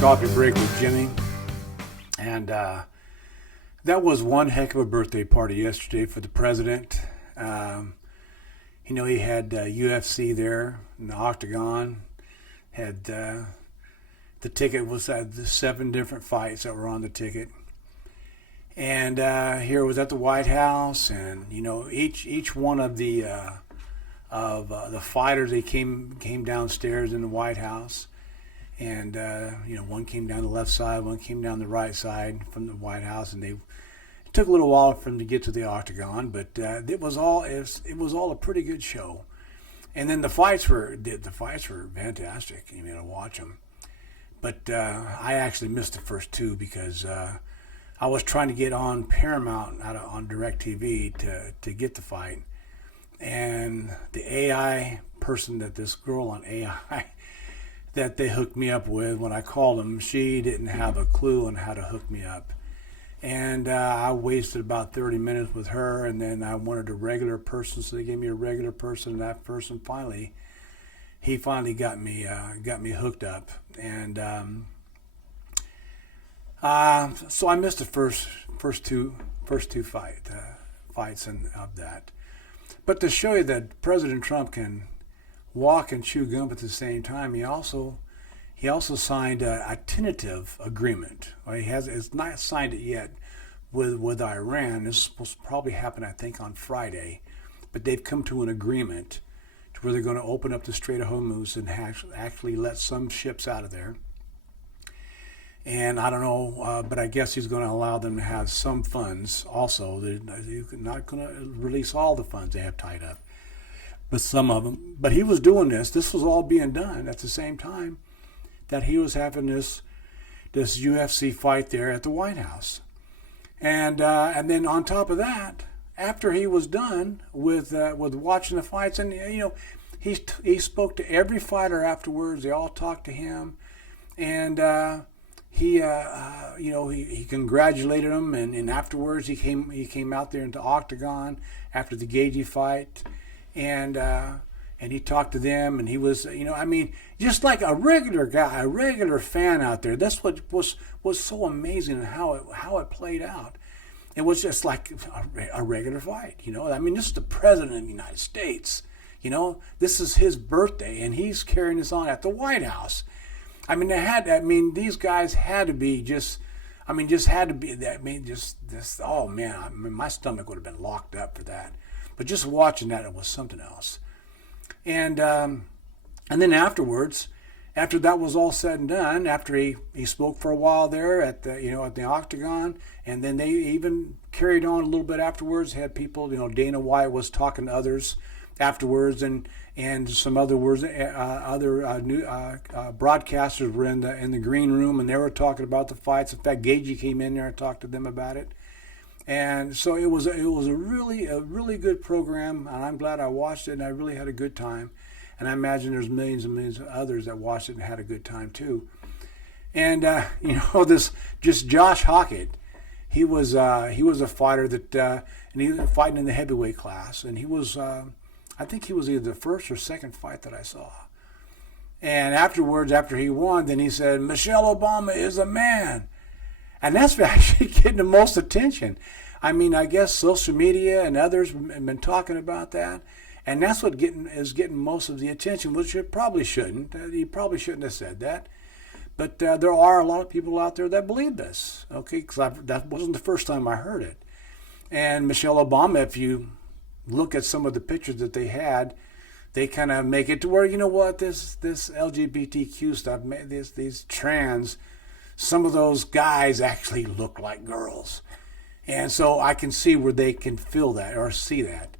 Coffee Break with Jimmy. And that was one heck of a birthday party yesterday for the president. He had UFC there in the Octagon. Had the ticket was the 7 different fights that were on the ticket. And here it was at the White House, and each one of the fighters, they came downstairs in the White House. And, one came down the left side, one came down the right side from the White House, and it took a little while for them to get to the Octagon, but it was all a pretty good show. And then the fights were fantastic, to watch them. But I actually missed the first 2 because I was trying to get on Paramount on DirecTV to get the fight. And the AI person that this girl on AI that they hooked me up with, when I called them, she didn't have a clue on how to hook me up. And I wasted about 30 minutes with her, and then I wanted a regular person, so they gave me a regular person, and that person finally got me hooked up. And so I missed the first two fights of that. But to show you that President Trump can walk and chew gum at the same time, he also signed a tentative agreement. Well, it's not signed it yet with Iran. This is supposed to probably happen, I think, on Friday. But they've come to an agreement to where they're going to open up the Strait of Hormuz and actually let some ships out of there. And I don't know, but I guess he's going to allow them to have some funds also. They're not going to release all the funds they have tied up, but some of them. But he was doing this. This was all being done at the same time that he was having this UFC fight there at the White House. And then on top of that, after he was done with watching the fights, and he spoke to every fighter afterwards. They all talked to him, and he congratulated them, and afterwards he came out there into Octagon after the Gaethje fight, and he talked to them, and he was just like a regular guy, a regular fan out there. That's what was so amazing, how it played out. It was just like a regular fight. This is the president of the United States. This is his birthday, and he's carrying this on at the White House. These guys had to be oh man, my stomach would have been locked up for that. But just watching that, it was something else. And then afterwards, after that was all said and done, after he spoke for a while there at the Octagon, and then they even carried on a little bit afterwards, had people, Dana White was talking to others afterwards, and some other new broadcasters were in the green room, and they were talking about the fights. In fact, Gaethje came in there and talked to them about it, and so it was a really good program, and I'm glad I watched it, and I really had a good time, and I imagine there's millions and millions of others that watched it and had a good time too. And this just Josh Hokit, he was a fighter that and he was fighting in the heavyweight class, and he was. I think he was either the first or second fight that I saw. And afterwards, after he won, then he said, Michelle Obama is a man. And that's actually getting the most attention. I guess social media and others have been talking about that. And that's what is getting most of the attention, which it probably shouldn't. He probably shouldn't have said that. But there are a lot of people out there that believe this, okay? Because that wasn't the first time I heard it. And Michelle Obama, if you look at some of the pictures that they had, they kind of make it to where, this LGBTQ stuff, these trans, some of those guys actually look like girls. And so I can see where they can feel that or see that.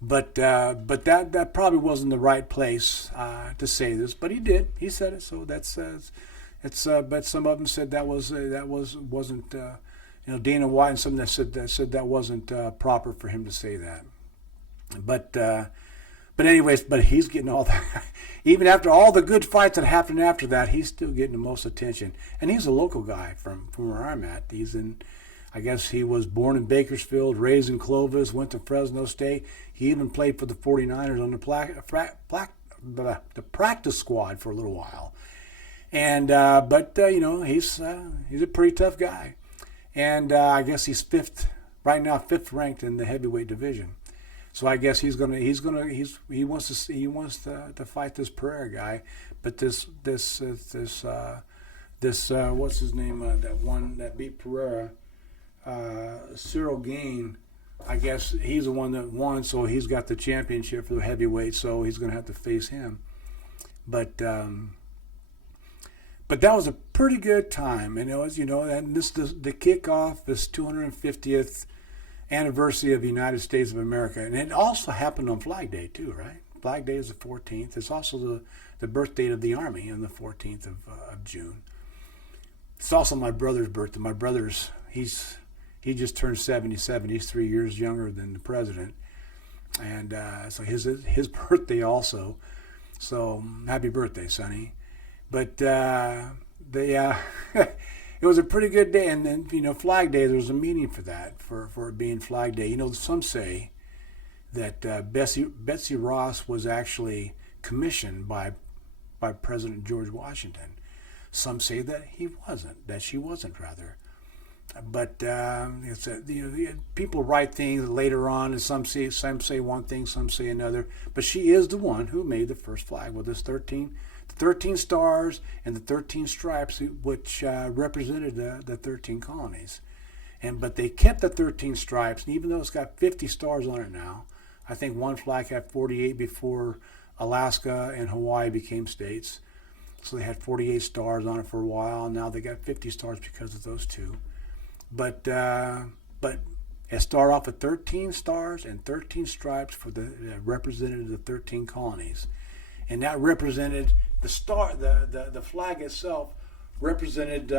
But that probably wasn't the right place to say this, but he did. He said it, so that's but some of them said that wasn't Dana White and some that said that wasn't proper for him to say that. But anyways, he's getting all that. Even after all the good fights that happened after that, he's still getting the most attention. And he's a local guy from where I'm at. I guess he was born in Bakersfield, raised in Clovis, went to Fresno State. He even played for the 49ers on the practice squad for a little while. And but he's a pretty tough guy, and I guess he's right now, fifth ranked in the heavyweight division. So I guess he wants to fight this Pereira guy, but this what's his name, that beat Pereira, Cyril Gane. I guess he's the one that won, so he's got the championship for the heavyweight, so he's going to have to face him. But that was a pretty good time, and it was, and the kickoff this 250th anniversary of the United States of America, and it also happened on Flag Day too, right? Flag Day is the 14th. It's also the birth date of the Army on the 14th of June. It's also my brother's birthday. My brother's he just turned 77. He's 3 years younger than the president, and so his birthday also. So happy birthday, Sonny! But it was a pretty good day, and then Flag Day. There's a meaning for that, for it being Flag Day. Some say that Betsy Ross was actually commissioned by President George Washington. Some say that she wasn't rather. But people write things later on, and some say one thing, some say another. But she is the one who made the first flag with this 13 stars and the 13 stripes, which represented the 13 colonies. But they kept the 13 stripes, and even though it's got 50 stars on it now, I think one flag had 48 before Alaska and Hawaii became states. So they had 48 stars on it for a while, and now they got 50 stars because of those two. But it started off with 13 stars and 13 stripes for that represented the 13 colonies, and that represented the star. The flag itself represented,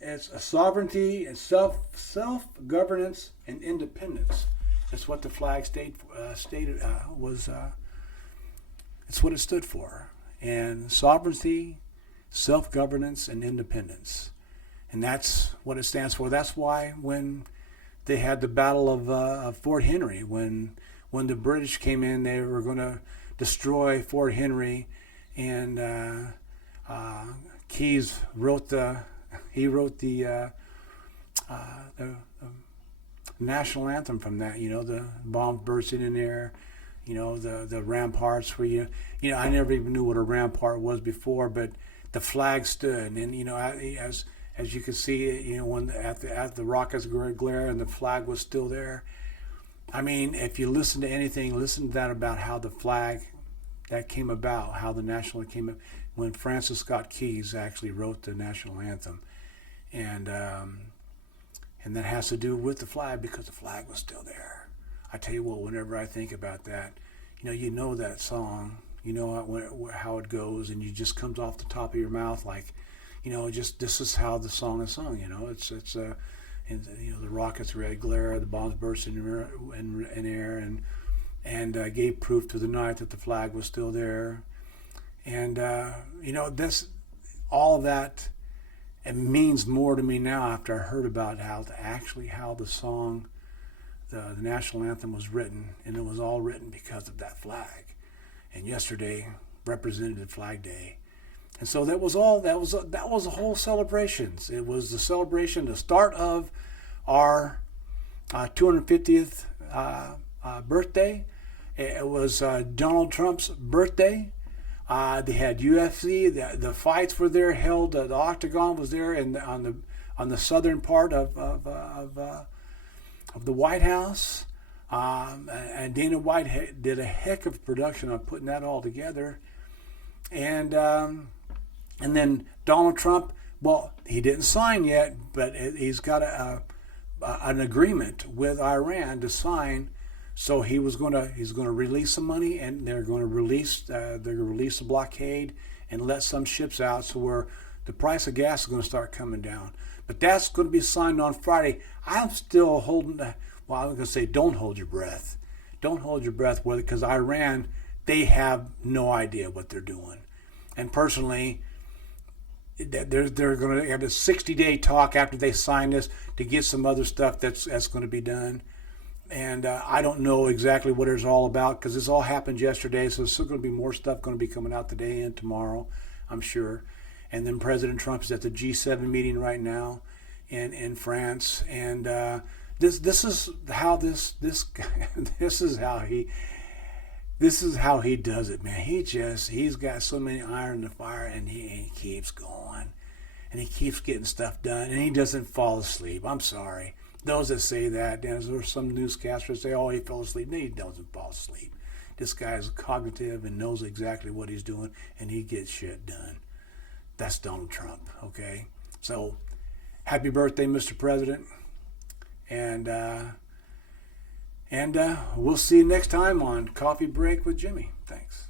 it's a sovereignty and self-governance and independence. That's what the flag it's what it stood for. And sovereignty, self-governance, and independence. And that's what it stands for. That's why when they had the Battle of Fort Henry, when the British came in, they were going to destroy Fort Henry, and Keyes wrote the national anthem from that. The bombs bursting in there. The ramparts where I never even knew what a rampart was before, but the flag stood, and as you can see, when at the rockets glare and the flag was still there. I mean, if you listen to anything, listen to that about how the flag that came about, how the national came up, when Francis Scott Keyes actually wrote the national anthem, and that has to do with the flag because the flag was still there. I tell you what, whenever I think about that, that song, how it goes, and it just comes off the top of your mouth like, this is how the song is sung. It's the rockets red glare, the bombs burst in air, and gave proof to the night that the flag was still there, and all of that, it means more to me now after I heard about how the song. The national anthem was written, and it was all written because of that flag. And yesterday represented Flag Day, and so that was the whole celebrations. It was the celebration, the start of our 250th birthday. It was Donald Trump's birthday. They had UFC. The fights were there, held. The octagon was there, and on the southern part of the Whitehouse, and Dana White did a heck of production on putting that all together, and then Donald Trump, well, he didn't sign yet, but he's got an agreement with Iran to sign, so he's going to release some money, and they're going to release the blockade and let some ships out, so where the price of gas is going to start coming down. But that's going to be signed on Friday. I'm still holding, I was going to say, don't hold your breath. Don't hold your breath, because Iran, they have no idea what they're doing. And personally, they're going to have a 60-day talk after they sign this to get some other stuff that's going to be done. And I don't know exactly what it's all about because this all happened yesterday. So there's still going to be more stuff going to be coming out today and tomorrow, I'm sure. And then President Trump is at the G7 meeting right now in France. And this is how this this is how he does it, man. He's got so many iron in the fire, and he keeps going, and he keeps getting stuff done, and he doesn't fall asleep. I'm sorry, those that say that. There's some newscasters say, "Oh, he fell asleep." No, he doesn't fall asleep. This guy is cognitive and knows exactly what he's doing, and he gets shit done. That's Donald Trump. Okay, so happy birthday, Mr. President, and we'll see you next time on Coffee Break with Jimmy. Thanks.